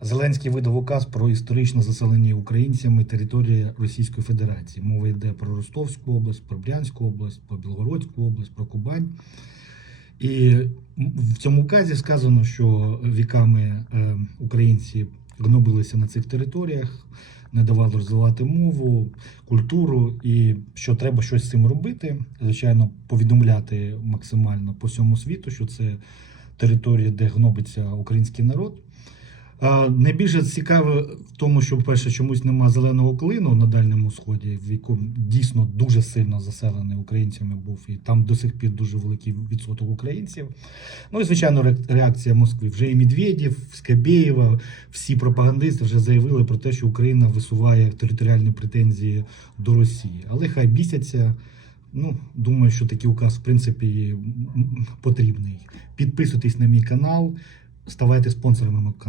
Зеленський видав указ про історично заселені українцями території Російської Федерації. Мова йде про Ростовську область, про Брянську область, про Білгородську область, про Кубань. І в цьому указі сказано, що віками е, українці гнобилися на цих територіях, не давали розвивати мову, культуру, і що треба щось з цим робити. Звичайно, повідомляти максимально по всьому світу, що це територія, де гнобиться український народ. Найбільше цікаве в тому, що, по-перше, чомусь нема зеленого клину на Дальньому Сході, в якому дійсно дуже сильно заселений українцями був, і там до сих пір дуже великий відсоток українців. Ну і звичайно, реакція Москви. Вже і Медведєв, Скабєєва, всі пропагандисти вже заявили про те, що Україна висуває територіальні претензії до Росії. Але хай бісяться. Ну, думаю, що такий указ, в принципі, потрібний. Підписуйтесь на мій канал, ставайте спонсорами мого каналу.